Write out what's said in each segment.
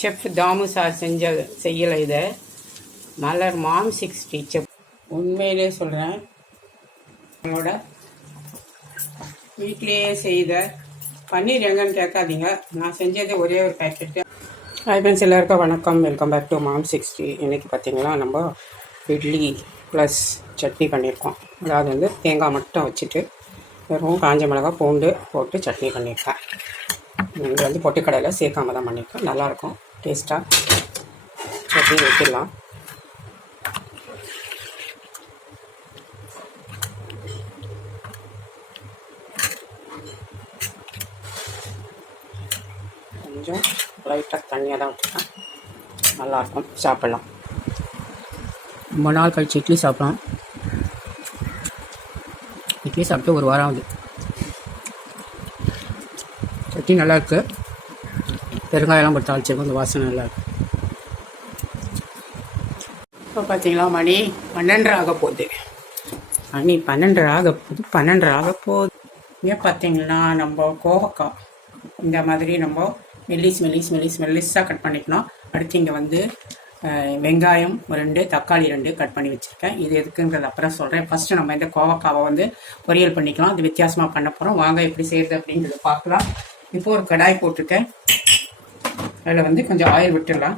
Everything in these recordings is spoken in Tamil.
செஃப் தாமு சார் செஞ்ச செய்யலை இதை. மலர் மாம் சிக்ஸ்டி செஃப் உண்மையிலே சொல்கிறேன் என்னோட வீட்டிலேயே செய்த பன்னீர் எங்கன்னு கேட்காதீங்க. நான் செஞ்சது ஒரே ஒரு பேக்கெட்டு ஹாய் ஃப்ரெண்ட்ஸ் எல்லாருக்கும் வணக்கம். Welcome back to Mom Sixty. இன்றைக்கி பார்த்தீங்கன்னா நம்ம இட்லி ப்ளஸ் சட்னி பண்ணியிருக்கோம். அதாவது வந்து தேங்காய் மட்டும் வச்சுட்டு வெறும் காஞ்ச மிளகாய் பூண்டு போட்டு சட்னி பண்ணியிருக்கேன். இது வந்து பொட்டுக்கடையில் சேர்க்காம தான் பண்ணியிருக்கோம். நல்லாயிருக்கும். டேஸ்ட்டாக சட்னி வைக்கலாம் கொஞ்சம் லைட்டாக தண்ணியாக தான் விட்டுருக்கேன் நல்லாயிருக்கும். சாப்பிட்லாம். ரொம்ப நாள் கழிச்சு இட்லி சாப்பிட்லாம். இட்லி சாப்பிட்டு ஒரு வாரம் ஆகுது. சட்னி நல்லா இருக்கு பெருங்காயெல்லாம் போட்டு தாளிச்சிருக்கோம். அந்த வாசனை நல்லா இருக்கு இப்போ பார்த்தீங்களா மணி பன்னெண்டரை ஆக போகுது. மணி பன்னெண்டரை ஆக போகுது பன்னெண்டரை ஆக போகுது. இங்கே பார்த்தீங்கன்னா நம்ம கோவக்காய். இந்த மாதிரி நம்ம மெல்லிஸ் மெல்லிஸ் மெல்லிஸ் மெல்லிஸாக கட் பண்ணிக்கணும். அடுத்து இங்கே வந்து வெங்காயம் ஒரு ரெண்டு தக்காளி ரெண்டு கட் பண்ணி வச்சுருக்கேன். இது எதுக்குங்கிறது அப்புறம் சொல்கிறேன் ஃபஸ்ட்டு நம்ம இந்த கோவக்காவை வந்து பொரியல் பண்ணிக்கலாம். அது வித்தியாசமாக பண்ண போகிறோம் வாங்க எப்படி செய்யுது அப்படிங்கிறத பார்க்கலாம். இப்போ ஒரு கடாய் போட்டிருக்கேன் அதில் வந்து கொஞ்சம் ஆயில் விட்டுடலாம்.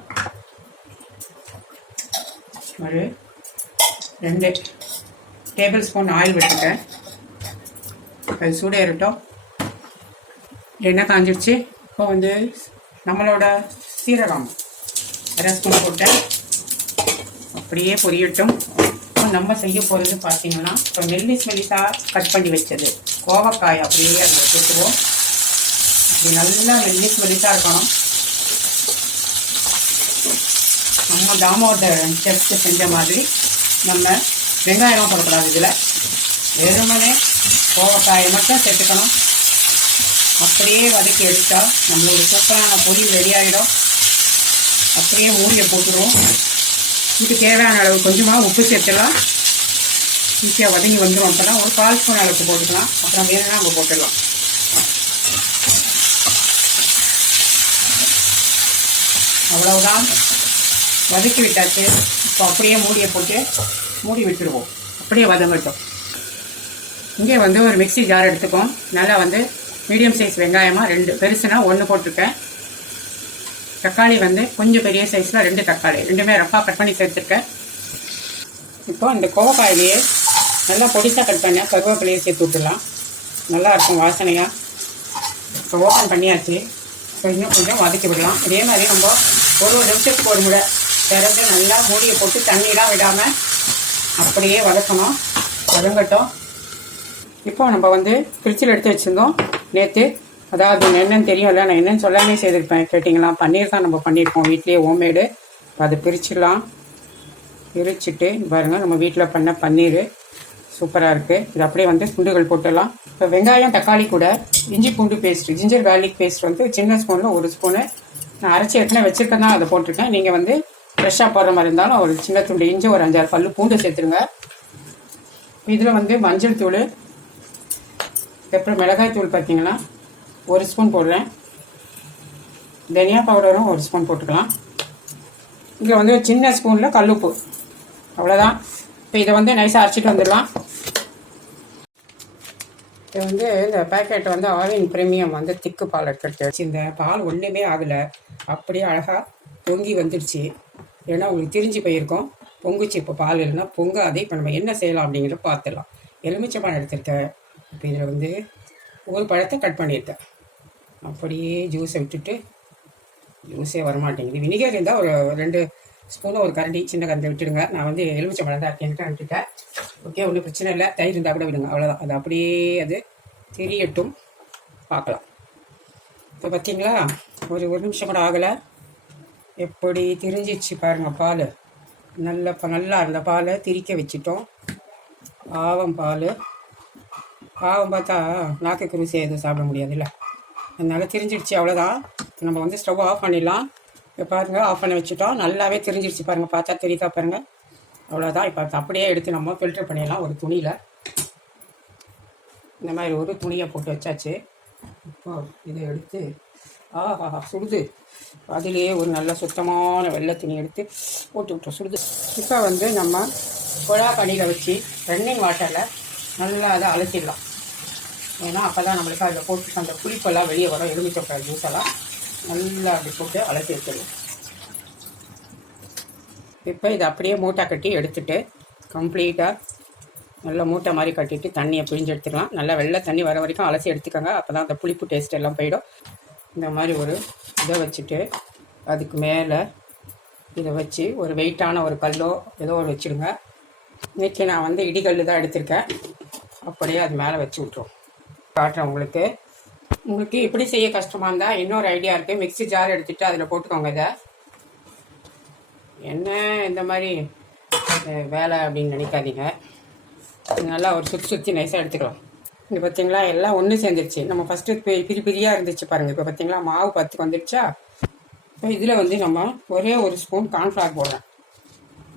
ஒரு ரெண்டு டேபிள் ஸ்பூன் ஆயில் விட்டுட்டேன். அது சூடேறட்டும் எண்ணெய் காஞ்சிடுச்சு இப்போ வந்து நம்மளோட சீரகம். அரை ஸ்பூன் போட்டேன். அப்படியே பொரியட்டும். இப்போ நம்ம செய்ய போகிறது பார்த்தீங்கன்னா இப்போ மெல்லிஸ் மெல்லிஸாக கட் பண்ணி வச்சது. கோவக்காய் அப்படியே அதில் போட்டுருவோம் இது நல்லா மெல்லிஸ் மெல்லிஸாக இருக்கணும். நம்ம தாமோட செஃப் செஞ்ச மாதிரி நம்ம வெங்காயம் போடக்கூடாது இதில். வெறுமனே கோவக்காயை மட்டும் சேர்த்துக்கணும். அப்படியே வதக்கி எடுத்தா நம்மளோட சூப்பரான பொடி ரெடி ஆகிடும் அப்படியே மூடியை போட்டுருவோம். இதுக்கு தேவையான அளவு கொஞ்சமாக உப்பு சேர்த்துடலாம். ஈஸியாக வதங்கி வந்துடும் அப்போ ஒரு கால் ஸ்பூன் அளவுக்கு போட்டுக்கலாம். அப்புறம் வேணும்னா நம்ம போட்டுடலாம். அவ்வளவுதான். வதக்கி விட்டாச்சு. இப்போ அப்படியே மூடியை போட்டு மூடி விட்டுடுவோம் அப்படியே வதங்கட்டும் இங்கே வந்து ஒரு மிக்ஸி ஜார் எடுத்துக்கோம். நல்லா வந்து மீடியம் சைஸ் வெங்காயமாக ரெண்டு பெருசுனா ஒன்று போட்டிருக்கேன். தக்காளி வந்து கொஞ்சம் பெரிய சைஸில் ரெண்டு தக்காளி. ரெண்டுமே ரஃபாக கட் பண்ணி சேர்த்துருக்கேன். இப்போ இந்த கோவக்காயிலேயே நல்லா பொடிசாக கட் பண்ணால் கருவேப்பிலையை சேர்த்து விட்டுடலாம். நல்லா இருக்கும் வாசனையாக இப்போ ஓப்பன் பண்ணியாச்சு. இப்போ இன்னும் கொஞ்சம் வதக்கி விடலாம். இதே மாதிரி நம்ம ஒரு ஒரு நிமிஷத்துக்கு ஒரு முறை திறந்து நல்லா மூடியை போட்டு தண்ணிலாம் விடாமல் அப்படியே வதக்கணும். வதங்கட்டும். இப்போ நம்ம வந்து ஃப்ரிட்ஜில் எடுத்து வச்சுருந்தோம். நேற்று அதாவது என்னென்னு தெரியும்ல நான் என்னென்னு சொல்லாமே செய்திருப்பேன். கேட்டிங்களா? பன்னீர் தான் நம்ம பண்ணியிருக்கோம். வீட்லேயே ஹோம்மேடு அதை பிரிச்சிடலாம். பிரிச்சுட்டு பாருங்கள் நம்ம வீட்டில் பண்ண பன்னீர். சூப்பராக இருக்குது இது அப்படியே வந்து துண்டுகள் போட்டுடலாம். இப்போ வெங்காயம் தக்காளி கூட இஞ்சி பூண்டு பேஸ்ட் ஜிஞ்சர் garlic பேஸ்ட் வந்து சின்ன ஸ்பூனில் ஒரு ஸ்பூனு நான் அரைச்சி எத்தனை வச்சுருக்கேன் தான் அதை போட்டிருக்கேன். நீங்கள் வந்து ஃப்ரெஷ்ஷாக போடுற மாதிரி இருந்தாலும் ஒரு சின்ன துண்டு இஞ்சி ஒரு அஞ்சாறு பல்லு பூண்டு சேர்த்துருங்க. இதில் வந்து மஞ்சள் தூள் அப்புறம் மிளகாய் தூள் பார்த்தீங்கன்னா ஒரு ஸ்பூன் போடுறேன். தனியா பவுடரும் ஒரு ஸ்பூன் போட்டுக்கலாம். இங்கே வந்து ஒரு சின்ன ஸ்பூனில் கல்லுப்பு. அவ்வளோதான் இப்போ இதை வந்து நைஸாக அரைச்சிட்டு வந்துடலாம். இது வந்து இந்த பேக்கெட் வந்து ஆவின் பிரீமியம் வந்து திக்கு பால் எடுத்துட்டு இந்த பால் ஒன்றுமே ஆகலை. அப்படியே அழகாக பொங்கி வந்துடுச்சு. ஏன்னா உங்களுக்கு திரிஞ்சு போயிருக்கோம். பொங்குச்சு இப்போ பால் இல்லைன்னா பொங்காதே. இப்போ நம்ம என்ன செய்யலாம் அப்படிங்கிறத பார்த்துடலாம். எலுமிச்சை பழம் எடுத்திருக்கேன். இப்போ இதில் வந்து ஒரு பழத்தை கட் பண்ணியிருக்கேன். அப்படியே ஜூஸை விட்டுட்டு ஜூஸே வரமாட்டேங்குது. வினிகர் இருந்தால் ஒரு ரெண்டு ஸ்பூனும் ஒரு கரண்டி சின்ன கரண்டி விட்டுடுங்க. நான் வந்து எலுமிச்சை பழம் தான் இருக்கேன் ஓகே ஒன்றும் பிரச்சனை இல்லை. தயிர் இருந்தால் கூட விடுங்க. அவ்வளோதான் அது அப்படியே அது தெரியட்டும். பார்க்கலாம். இப்போ பார்த்தீங்களா ஒரு ஒரு நிமிஷம் கூட ஆகலை. எப்படி திரிஞ்சிச்சு பாருங்கள் பால். நல்ல ப- நல்லா இருந்த பாலை திரிக்க வச்சிட்டோம். ஆவம் பால். பாவம் பார்த்தா நாக்கு குருசி எதுவும் சாப்பிட முடியாதுல்ல. அதனால் திரிஞ்சிடுச்சு அவ்வளோதான் நம்ம வந்து ஸ்டவ் ஆஃப் பண்ணிடலாம். இப்போ பாருங்க ஆஃப் பண்ணி வச்சுட்டோம். நல்லாவே தெரிஞ்சிருச்சு பாருங்க பார்த்தா தெரியுதா பாருங்க. அவ்வளோதான் இப்போ அப்படியே எடுத்து நம்ம ஃபில்டர் பண்ணிடலாம் ஒரு துணியில். இந்த மாதிரி ஒரு துணியை போட்டு வச்சாச்சு. இப்போ இதை எடுத்து ஆஹா சுடுது. அதிலேயே ஒரு நல்ல சுத்தமான வெள்ளை துணி எடுத்து போட்டு விட்டோம். சுடுது. இப்போ வந்து நம்ம குழா கடியில் வச்சு ரன்னிங் வாட்டரில் நல்லா அதை அலசிடலாம் ஏன்னா அப்போ தான் நம்மளுக்கு அதில் போட்டு அந்த புளிப்பெல்லாம் வெளியே வரும். எலுமிச்சப்பழ ஜூஸ் எல்லாம். நல்லா அப்படி போட்டு அலசி வச்சிடணும். இப்போ இதை அப்படியே மூட்டை கட்டி எடுத்துட்டு கம்ப்ளீட்டாக நல்லா மூட்டை மாதிரி கட்டிட்டு தண்ணியை பிழிஞ்சு எடுத்துக்கலாம் நல்லா வெள்ளை தண்ணி வர வரைக்கும் அலசி எடுத்துக்கோங்க. அப்போ தான் அந்த புளிப்பு டேஸ்ட் எல்லாம் போயிடும். இந்த மாதிரி ஒரு இதை வச்சுட்டு அதுக்கு மேலே இதை வச்சு ஒரு வெயிட்டான ஒரு கல்லோ ஏதோ ஒரு வச்சுடுங்க. நேற்று நான் வந்து இடிகல் தான் எடுத்திருக்கேன். அப்படியே அது மேலே வச்சு விட்ருவோம் காட்டுறேன் உங்களுக்கு. உங்களுக்கு இப்படி செய்ய கஷ்டமாக இருந்தால் இன்னொரு ஐடியா இருக்குது மிக்ஸி ஜார் எடுத்துகிட்டு அதில் போட்டுக்கோங்க இதை. என்ன இந்த மாதிரி வேலை அப்படின்னு நினைக்காதீங்க. நல்லா ஒரு சுற்றி சுற்றி நைஸாக எடுத்துக்கலாம். இது பார்த்தீங்களா எல்லாம் ஒன்று சேர்ந்துருச்சு. நம்ம ஃபஸ்ட்டு பிரி பிரியாக இருந்துச்சு பாருங்கள் இப்போ பார்த்திங்களா மாவு பத்துக்கு வந்துருச்சா? இப்போ இதில் வந்து நம்ம ஒரே ஒரு ஸ்பூன் கார்ன்ஃப்ளவர் போடுறேன்.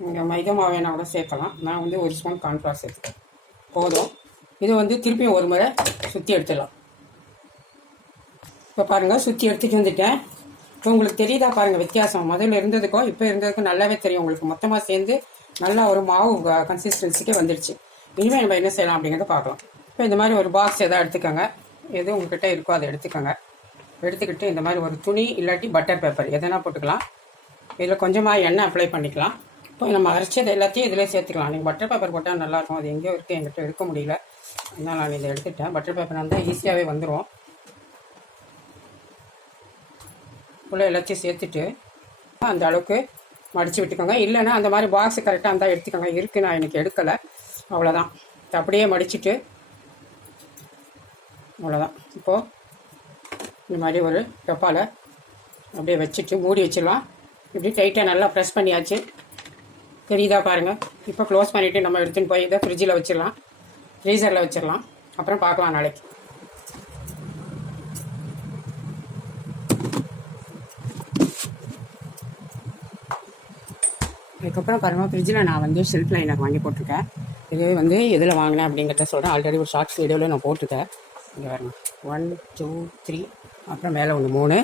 இங்கே மைதா மாவு வேணா கூட சேர்க்கலாம். நான் வந்து ஒரு ஸ்பூன் கார்ன்ஃப்ளவர் சேர்த்துக்கிறேன். போதும். இது வந்து திருப்பியும் ஒரு முறை சுற்றி எடுத்துடலாம். இப்போ பாருங்கள் சுற்றி எடுத்துட்டு வந்துட்டேன். இப்போ உங்களுக்கு தெரியுதா பாருங்கள் வித்தியாசம். முதல்ல இருந்ததுக்கும் இப்போ இருந்ததுக்கும் நல்லாவே தெரியும். உங்களுக்கு மொத்தமாக சேர்ந்து நல்லா ஒரு மாவு கன்சிஸ்டன்சிக்கே வந்துடுச்சு. இனிமேல் நம்ம என்ன செய்யலாம் அப்படிங்கிறத பார்க்கலாம். இப்போ இந்த மாதிரி ஒரு பாக்ஸ் எதாவது எடுத்துக்கோங்க. எது உங்ககிட்ட இருக்கோ அதை எடுத்துக்கோங்க. எடுத்துக்கிட்டு இந்த மாதிரி ஒரு துணி இல்லாட்டி பட்டர் பேப்பர் எதனா போட்டுக்கலாம். இதில் கொஞ்சமாக எண்ணெய் அப்ளை பண்ணிக்கலாம். இப்போ நம்ம அரைச்சது எல்லாத்தையும் இதிலே சேர்த்துக்கலாம். நீங்கள் பட்டர் பேப்பர் போட்டால் நல்லாயிருக்கும் அது எங்கேயோ இருக்குது எங்கிட்ட எடுக்க முடியல. அதனால் நான் இதை எடுத்துட்டேன். பட்டர் பேப்பர் வந்தால் ஈஸியாகவே வந்துடும் உள்ள எல்லாத்தையும் சேர்த்துட்டு அந்த அளவுக்கு மடித்து விட்டுக்கோங்க. இல்லைன்னா அந்த மாதிரி பாக்ஸ் கரெக்டாக இருந்தால் எடுத்துக்கோங்க. இருக்குது நான் எனக்கு எடுக்கலை. அவ்வளோதான் அப்படியே மடிச்சுட்டு அவ்வளோதான் இப்போது இந்த மாதிரி ஒரு டப்பாவில் அப்படியே வச்சுட்டு மூடி வச்சிடலாம். இப்படி டைட்டாக நல்லா ப்ரெஸ் பண்ணியாச்சு. தெரியுதா பாருங்கள் இப்போ க்ளோஸ் பண்ணிவிட்டு நம்ம எடுத்துன்னு போய் இதை ஃப்ரிட்ஜில் வச்சிடலாம். ஃப்ரீசரில் வச்சிடலாம். அப்புறம் பார்க்கலாம் நாளைக்கு. அதுக்கப்புறம் பாருங்கள் ஃப்ரிட்ஜில் நான் வந்து ஷெல்ஃப் லைனர் வாங்கி போட்டிருக்கேன். இது வந்து எதில் வாங்கினேன் அப்படிங்கிறத சொல்கிறேன் ஆல்ரெடி ஒரு ஷார்ட்ஸ் வீடியோவில் நான் போட்டிருக்கேன். இங்கே வரணும் ஒன் டூ த்ரீ அப்புறம் மேலே ஒன்று மூணு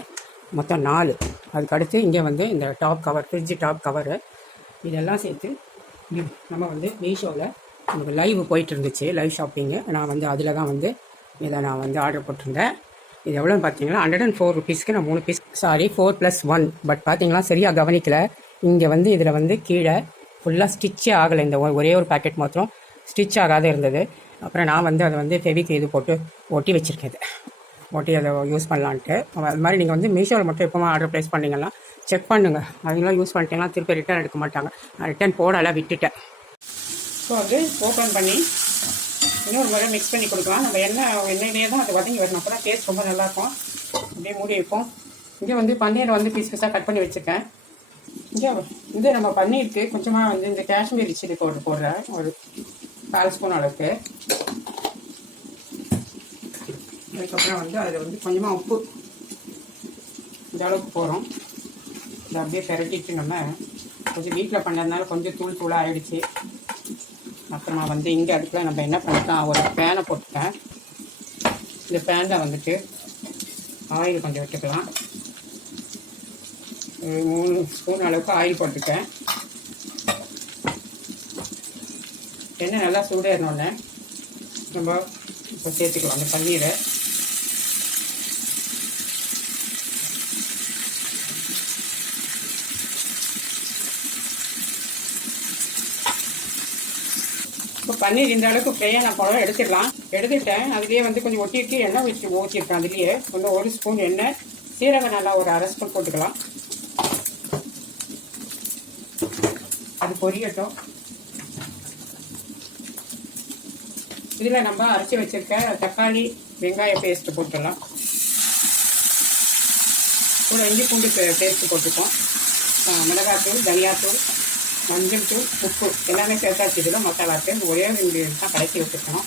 மொத்தம் நாலு. அதுக்கு அடுத்து இங்கே வந்து இந்த top cover fridge top cover இதெல்லாம் சேர்த்து நம்ம வந்து மீஷோவில் நமக்கு லைவ் போயிட்டு இருந்துச்சு லைவ் ஷாப்பிங்கு நான் வந்து அதில் தான் வந்து இதை நான் வந்து ஆர்டர் போட்டிருந்தேன். இது எவ்வளோன்னு பார்த்தீங்கன்னா ஹண்ட்ரட் அண்ட் ஃபோர் ருபீஸ்க்கு நான் மூணு piece sorry four plus one but பார்த்தீங்கன்னா சரியாக கவனிக்கலை. இங்கே வந்து இதில் வந்து கீழே ஃபுல்லாக ஸ்டிச்சே ஆகலை. இந்த ஒரே ஒரு பேக்கெட் மாத்திரம் ஸ்டிச் ஆகாத இருந்தது. அப்புறம் நான் வந்து அதை வந்து ஃபெவிக் இது போட்டு ஒட்டி வச்சுருக்கேன் இது. ஒட்டி அதை யூஸ் பண்ணலான்ட்டு. அது மாதிரி நீங்கள் வந்து மீஷோவில் மட்டும் எப்போவுமே ஆர்டர் ப்ளேஸ் பண்ணீங்கன்னா செக் பண்ணுங்கள் அவங்களாம் யூஸ் பண்ணிட்டீங்கன்னா திருப்பி ரிட்டர்ன் எடுக்க மாட்டாங்க. நான் ரிட்டர்ன் போடலாம் விட்டுட்டேன். ஸோ அது ஓப்பன் பண்ணி இன்னொரு முறை மிக்ஸ் பண்ணி கொடுக்கலாம். நம்ம எண்ணெய் எண்ணெயிலே தான் அது வதங்கி வரணும். அப்போ தான் டேஸ்ட் ரொம்ப நல்லாயிருக்கும் அப்படியே மூடி வைப்போம். இங்கே வந்து பன்னீர் வந்து பீஸ் பீஸாக கட் பண்ணி வச்சுருக்கேன். இது நம்ம பன்னீருக்கு கொஞ்சமாக வந்து இந்த காஷ்மீரி சில்லி பவுடர் போடுறேன் ஒரு கால் ஸ்பூன் அளவுக்கு. அதுக்கப்புறம் வந்து அதில் வந்து கொஞ்சமாக உப்பு. இந்த அளவுக்கு போகிறோம் இதை அப்படியே பெரட்டிட்டு நம்ம கொஞ்சம் வீட்டில் பண்ணதுனால கொஞ்சம் தூள் தூளாக ஆயிடுச்சு. அப்புறமா வந்து இங்கே அடுப்பில் நம்ம என்ன பண்ணிட்டோம் ஒரு பேனை போட்டுட்டேன் இந்த பேனில் வந்துட்டு ஆயில் கொஞ்சம் விட்டுக்கலாம். மூணு ஸ்பூன் அளவுக்கு ஆயில் போட்டுட்டேன். எண்ணெய் நல்லா சூடேறினோடனே நம்ம இப்போ சேர்த்துக்கலாம் அந்த பன்னீரை இப்போ பன்னீர் இந்த அளவுக்கு ஃப்ரையாக நான் பழம் எடுத்துடலாம் எடுத்துட்டேன். அதுலேயே வந்து கொஞ்சம் ஒட்டிட்டு எண்ணெய் வச்சு ஊற்றிருக்கேன் அதுலேயே. கொஞ்சம் ஒரு ஸ்பூன் எண்ணெய். சீரகம் நல்லா ஒரு அரை ஸ்பூன் போட்டுக்கலாம். பொரியட்டும். இதில் நம்ம அரைச்சி வச்சிருக்க தக்காளி வெங்காய பேஸ்ட் போட்டுடலாம். ஒரு இஞ்சி பூண்டு பேஸ்ட் போட்டுப்போம். மிளகாத்தூள் தனியாத்தூள் மஞ்சள் தூள் உப்பு எல்லாமே சேர்த்தாச்சு. இதில் மசாலாக்கு ஒரே இன்க்ரீடியன்ட் தான் கலக்கி வச்சுக்கணும்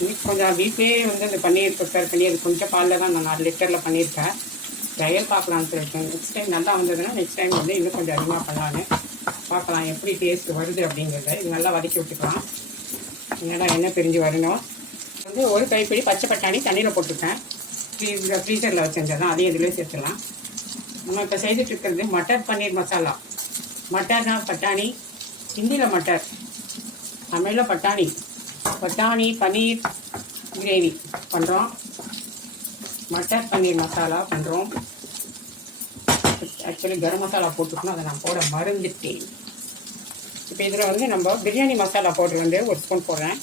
இன்னைக்கு கொஞ்சம் வீட்லேயே வந்து இந்த பன்னீர் ப்ரிப்பேர் பண்ணி அது கொஞ்சம் பாலில் தான் நான் நாலு லிட்டரில் பண்ணியிருக்கேன். ட்ரையல் பார்க்கலான்னு சொல்லிட்டேன் நெக்ஸ்ட் டைம் நல்லா வந்ததுன்னா நெக்ஸ்ட் டைம் வந்து இன்னும் கொஞ்சம் அதிகமாக பண்ணலான்னு பார்க்கலாம். எப்படி டேஸ்ட் வருது அப்படிங்கிறத. இது நல்லா வதக்கி விட்டுக்கலாம். என்னடா எண்ணெய் பிரிஞ்சு வரணும்? வந்து ஒரு கைப்பிடி பச்சை பட்டாணி தண்ணியில் போட்டுருக்கேன் ஃப்ரீஸில் ஃப்ரீசரில் வச்சுருந்தேன். அதையும் இதுலேயே சேர்த்துலாம் நம்ம இப்போ செய்துட்டு இருக்கிறது மட்டர் பன்னீர் மசாலா. மட்டர்னா பட்டாணி. ஹிந்தியில் மட்டர். தமிழில் பட்டாணி. பட்டாணி பன்னீர் கிரேவி பண்ணுறோம் மட்டர் பன்னீர் மசாலா பண்ணுறோம் ஆக்சுவலி கரம் மசாலா போட்டுக்கணும். அதை நான் போட மறந்துட்டேன். இப்போ இதில் வந்து நம்ம பிரியாணி மசாலா பவுடர் வந்து ஒரு ஸ்பூன் போடுறேன்.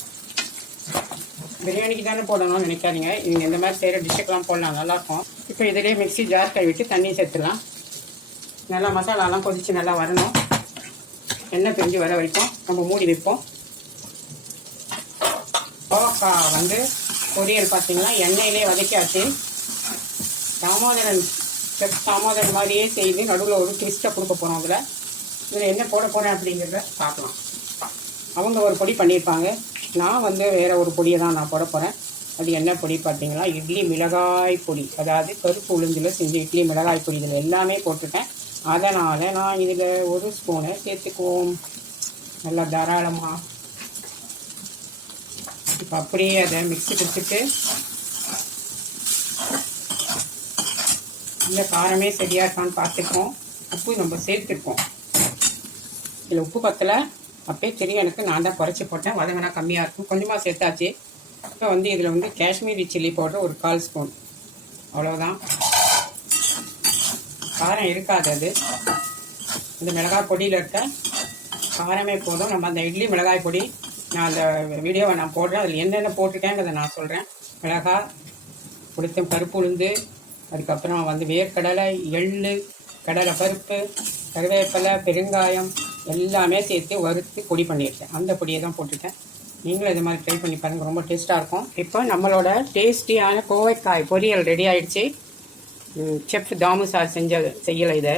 பிரியாணிக்கு தானே போடணும்னு நினைக்காதீங்க. நீங்கள் இந்த மாதிரி செய்கிற டிஷ்ஷுக்கெலாம் போடலாம் நல்லாயிருக்கும். இப்போ இதிலே மிக்ஸி ஜார் கழுவிட்டு தண்ணி சேர்த்துலாம் நல்லா மசாலாலாம் கொதித்து நல்லா வரணும். எண்ணெய் பிரிஞ்சு வர வரைக்கும் நம்ம மூடி வைப்போம். கோவக்காய் வந்து பொரியல் பார்த்தீங்கன்னா எண்ணெயிலே வதக்கியாச்சு. தாமோதரன் செஃப் தாமோதரன் மாதிரியே செய்து நடுவில் ஒரு ட்விஸ்ட்டை கொடுக்க போகிறோம் அதில். இதில் என்ன போட போகிறேன் அப்படிங்கிறத பார்க்கலாம். அவங்க ஒரு பொடி பண்ணியிருப்பாங்க. நான் வந்து வேறு ஒரு பொடியை தான் நான் போட போகிறேன் அது என்ன பொடி பார்த்தீங்கன்னா இட்லி மிளகாய் பொடி. அதாவது கருப்பு உளுந்தில் செஞ்ச இட்லி மிளகாய் பொடி. இதில் எல்லாமே போட்டுட்டேன். அதனால் நான் இதில் ஒரு ஸ்பூனை சேர்த்துக்குவோம். நல்லா தாராளமாக இப்போ அப்படியே அதை மிக்ஸி கொடுத்துட்டு இந்த காரமே சரியாக இருக்கான்னு பார்த்துருக்கோம் உப்பு நம்ம சேர்த்துருக்கோம். இதில் உப்பு பத்தலை. அப்பயே தெரியும் எனக்கு. நான் தான் குறைச்சி போட்டேன். வதங்கினா கம்மியாக இருக்கும். கொஞ்சமாக சேர்த்தாச்சு. இப்போ வந்து இதில் வந்து காஷ்மீரி சில்லி பவுடர் ஒரு கால் ஸ்பூன். அவ்வளோதான் காரம் இருக்காது அது. இந்த மிளகாய் பொடியில் இருக்க காரமே போதும். நம்ம அந்த இட்லி மிளகாய் பொடி நான் அந்த வீடியோவை நான் போடுறேன். அதில் என்னென்ன போட்டுட்டேங்கிறத நான் சொல்கிறேன் மிளகாய் உளுத்தம் பருப்பு உளுந்து அதுக்கப்புறம் வந்து வேர்க்கடலை எள்ளு கடலை பருப்பு கருவேப்பிலை பெருங்காயம் எல்லாமே சேர்த்து வறுத்து பொடி பண்ணியிருக்கேன். அந்த பொடியை தான் போட்டுட்டேன். நீங்களும் இது மாதிரி ட்ரை பண்ணி பாருங்கள் ரொம்ப டேஸ்ட்டாக இருக்கும். இப்போ நம்மளோட டேஸ்டியான கோவைக்காய் பொரியல் ரெடி ஆகிடுச்சி செஃப் தாமு சார் செஞ்ச செய்யலை இதை.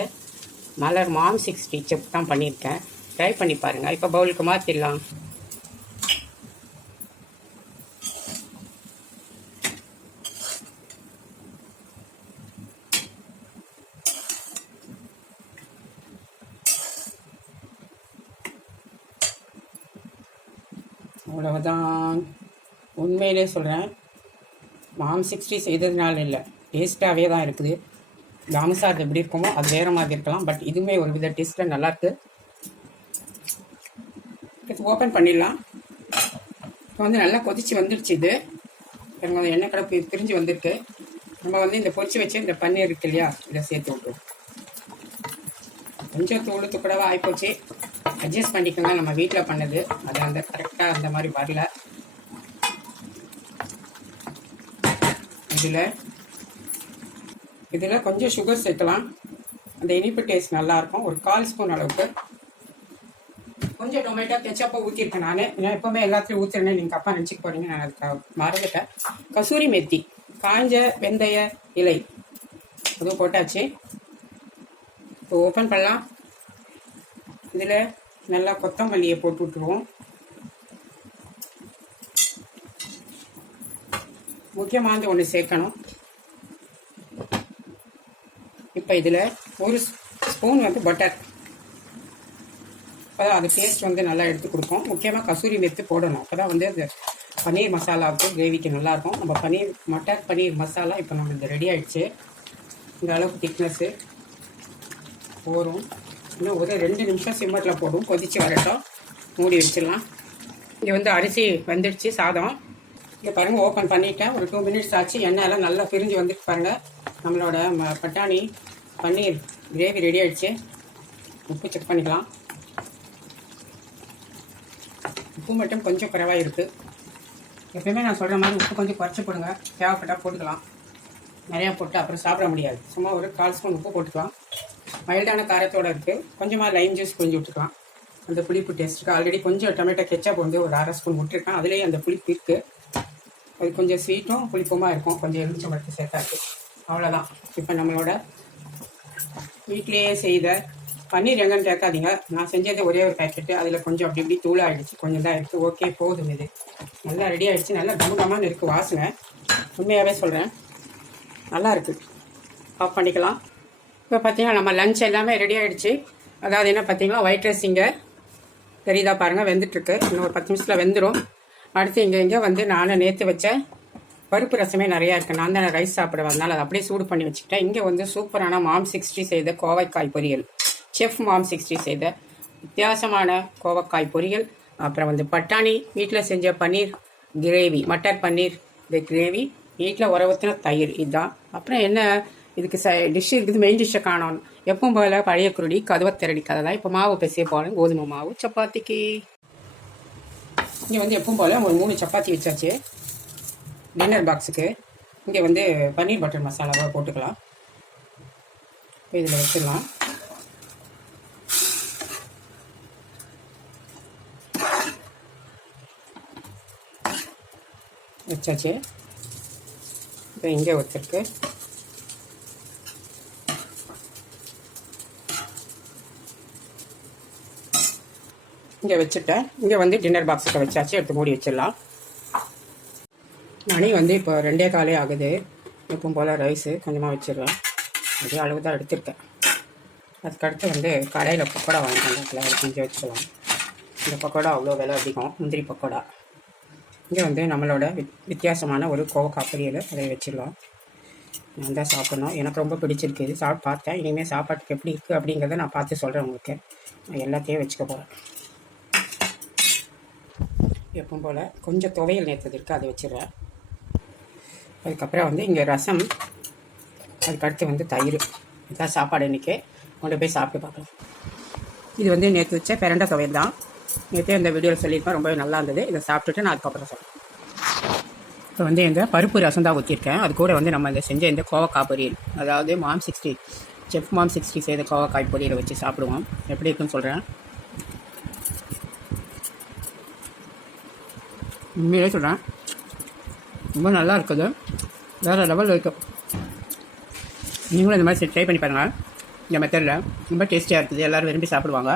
மலர் மாம் சிக்ஸ்டி செஃப் தான் பண்ணியிருக்கேன். ட்ரை பண்ணி பாருங்கள் இப்போ பவுலுக்கு மாற்றிடலாம் அவ்வளவுதான் உண்மையிலே சொல்கிறேன் மாம் சிக்ஸ்டி செய்ததுனால இல்லை. டேஸ்ட்டாகவே தான் இருக்குது. தாமசார் எப்படி இருக்குமோ அது வேறு மாதிரி இருக்கலாம். பட் இதுவுமே ஒரு வித டேஸ்ட்டில் நல்லாயிருக்கு இது ஓப்பன் பண்ணிடலாம். இப்போ வந்து நல்லா கொதிச்சு வந்துடுச்சு இது. பாருங்க, அந்த எண்ணெய் கலப்பு பிரிஞ்சு வந்திருக்கு. நம்ம வந்து இந்த பொரிச்சு வச்சு இந்த பன்னீர் இருக்கு இல்லையா இதை சேர்த்து விட்டுருவோம். கொஞ்சம் தூளுத்து துக்கடவா ஆகிப்போச்சு அட்ஜஸ்ட் பண்ணிக்கோங்க. நம்ம வீட்டில் பண்ணது. அது அந்த கரெக்டாக அந்த மாதிரி வரல. இதில் இதில் கொஞ்சம் சுகர் சேர்க்கலாம். அந்த இனிப்பு டேஸ்ட் நல்லாயிருக்கும் ஒரு கால் ஸ்பூன் அளவுக்கு. கொஞ்சம் டொமேட்டோ கெச்சப்போ ஊற்றிருக்கேன் நான். நான் எப்போவுமே எல்லாத்துலையும் ஊற்றுறேன்னு நீங்கள் அப்பா நினச்சிக்க போகிறீங்க நான் அதுக்கு மறந்துட்டேன். கசூரி மெத்தி காஞ்ச வெந்தய இலை. அதுவும் போட்டாச்சு. இப்போ ஓப்பன் பண்ணலாம். இதில் நல்லா கொத்தமல்லியை போட்டு விட்டுருவோம். முக்கியமானது ஒன்று சேர்க்கணும். இப்போ இதில் ஒரு ஸ்பூன் வந்து பட்டர் அப்போ அது டேஸ்ட் வந்து நல்லா எடுத்து கொடுக்கும் முக்கியமாக கசூரி மெத்து போடணும். அப்போ தான் வந்து அது பன்னீர் மசாலாவுக்கு கிரேவிக்கு நல்லாயிருக்கும் நம்ம பன்னீர் மட்டர் பன்னீர் மசாலா இப்போ நம்மளுக்கு ரெடி ஆகிடுச்சு இந்த அளவுக்கு திக்னஸ்ஸு போரும் இன்னும் ஒரு ரெண்டு நிமிஷம் சிம்மரில் போடும் கொதிச்சு வரட்டும். மூடி வச்சிடலாம். இங்கே வந்து அரிசி வந்துடுச்சு சாதம். இங்கே பாருங்கள் ஓப்பன் பண்ணிட்டேன். ஒரு டூ மினிட்ஸ் ஆச்சு. எண்ணெயெல்லாம் நல்லா பிரிஞ்சு வந்துட்டு பாருங்கள் நம்மளோட ம- பட்டாணி பன்னீர் கிரேவி ரெடி ஆகிடுச்சு உப்பு செக் பண்ணிக்கலாம். உப்பு மட்டும் கொஞ்சம் குறைவாக இருக்குது எப்பயுமே நான் சொல்கிற மாதிரி உப்பு கொஞ்சம் குறைச்சி போடுங்க. தேவைப்பட்டால் போட்டுக்கலாம். நிறையா போட்டு அப்புறம் சாப்பிட முடியாது. சும்மா ஒரு கால் ஸ்பூன் உப்பு போட்டுக்கலாம். மைல்டான காரத்தோடு இருக்குது கொஞ்சமாக லைம் ஜூஸ் கொஞ்சம் விட்டுக்கலாம். அந்த புளிப்பு டேஸ்ட்டுக்கு ஆல்ரெடி கொஞ்சம் டொமேட்டோ கெச்சப் வந்து ஒரு அரை ஸ்பூன் விட்டுருக்கேன். அதுலேயே அந்த புளிப்பு இருக்குது அது கொஞ்சம் ஸ்வீட்டும் புளிப்புமாக இருக்கும். கொஞ்சம் எலுமிச்சம் சேர்த்தா சேர்த்தாச்சு. அவ்வளோதான் இப்போ நம்மளோட வீட்டிலேயே செய்த பன்னீர் எங்கன்னு கேட்காதீங்க. நான் செஞ்சது ஒரே ஒரு பேக்கெட்டு அதில் கொஞ்சம் அப்படி இப்படி தூள் ஆகிடுச்சு கொஞ்சம் தான் இருக்குது ஓகே போதும் இது. நல்லா ரெடி ஆகிடுச்சு நல்லா கமகமான இருக்குது வாசனை. உண்மையாகவே சொல்கிறேன் நல்லா இருக்குது ஆஃப் பண்ணிக்கலாம். இப்போ பார்த்தீங்கன்னா நம்ம லஞ்ச் எல்லாமே ரெடி ஆகிடுச்சு அதாவது என்ன பார்த்தீங்கன்னா ஒயிட் ரைஸ் இங்கே தெரியுதா பாருங்கள் வெந்துட்டுருக்கு. இன்னும் ஒரு பத்து நிமிஷத்தில் வெந்துடும் அடுத்து இங்கே இங்கே வந்து நான் நேற்று வச்ச பருப்பு ரசமே நிறையா இருக்குது நான் தான் ரைஸ் சாப்பிடுவேன். வந்தால் அதை அப்படியே சூடு பண்ணி வச்சுக்கிட்டேன். இங்கே வந்து சூப்பரான மாம் சிக்ஸ்டி செய்த கோவைக்காய் பொரியல். செஃப் மாம் சிக்ஸ்டி செய்த வித்தியாசமான கோவைக்காய் பொரியல். அப்புறம் வந்து பட்டாணி வீட்டில் செஞ்ச பன்னீர் கிரேவி மட்டர் பன்னீர் இந்த கிரேவி வீட்டில் உறவுத்தின தயிர் இதுதான் அப்புறம் என்ன இதுக்கு ச டிஷ் இருக்குது மெயின் டிஷ்ஷை காணணும் எப்பவும் போல பழைய குருடி கதவத்திரடி கதை தான். இப்போ மாவு பிசைய போகிறேன் கோதுமை மாவு சப்பாத்திக்கு. இங்கே வந்து எப்பவும் போல் ஒரு மூணு சப்பாத்தி வச்சாச்சு. டின்னர் பாக்ஸுக்கு இங்கே வந்து பன்னீர் பட்டர் மசாலாவை போட்டுக்கலாம். இதில் வச்சிடலாம். வச்சாச்சு. இப்போ இங்கே ஒருத்தருக்கு இங்கே வச்சுட்டேன். இங்கே வந்து டின்னர் பாக்ஸுக்கு வச்சாச்சு. எடுத்து மூடி வச்சிடலாம். மணி வந்து இப்போ ரெண்டே காலே ஆகுது. எப்பவும் போல் ரைஸு கொஞ்சமாக வச்சிடுவேன் அதே அளவு தான் எடுத்திருக்கேன். அதுக்கடுத்து வந்து கடையில் பக்கோடா வாங்கிட்டு அது கொஞ்சம் வச்சுக்கலாம் இந்த பக்கோடா அவ்வளோ விலை அதிகம். முந்திரி பக்கோடா. இங்கே வந்து நம்மளோட வித் வித்தியாசமான ஒரு கோவக்காய் பொரியல் அதை வச்சிடலாம். நான் தான் சாப்பிடணும். எனக்கு ரொம்ப பிடிச்சிருக்கு. இது சாப்பிட்டு பார்த்தேன். இனிமேல் சாப்பாட்டுக்கு எப்படி இருக்குது அப்படிங்கிறத நான் பார்த்து சொல்கிறேன் உங்களுக்கு. நான் எல்லாத்தையும் வச்சுக்க போகிறேன் எப்பவும் போல் கொஞ்சம் துவையல் நேர்த்தது இருக்குது அதை வச்சிடுறேன். அதுக்கப்புறம் வந்து இங்கே ரசம் அதுக்கடுத்து வந்து தயிர். இதுதான் சாப்பாடு இன்றைக்கி கொண்டு போய் சாப்பிட்டு பார்க்கலாம். இது வந்து நேற்று வச்ச பிரண்டை துவையல் தான். நேற்றே இந்த வீடியோவில் சொல்லியிருப்பேன் ரொம்பவே நல்லா இருந்தது. இதை சாப்பிட்டுட்டு நான் அதுக்கப்புறம் சொல்கிறேன் இப்போ வந்து இந்த பருப்பு ரசம் தான் ஊற்றிருக்கேன் அது கூட வந்து நம்ம இந்த செஞ்ச இந்த கோவக்காய் பொரியல் அதாவது Mom Sixty chef Mom Sixty செய்த கோவக்காய் பொரியலை வச்சு சாப்பிடுவோம். எப்படி இருக்குன்னு சொல்கிறேன் உண்மையிலே சொல்கிறேன் ரொம்ப நல்லா இருக்குது. வேறு லெவலில் இருக்குது நீங்களும் இந்த மாதிரி ட்ரை பண்ணி பாருங்கள் இந்த மெத்தடில் ரொம்ப டேஸ்டியாக இருக்குது. எல்லோரும் விரும்பி சாப்பிடுவாங்க.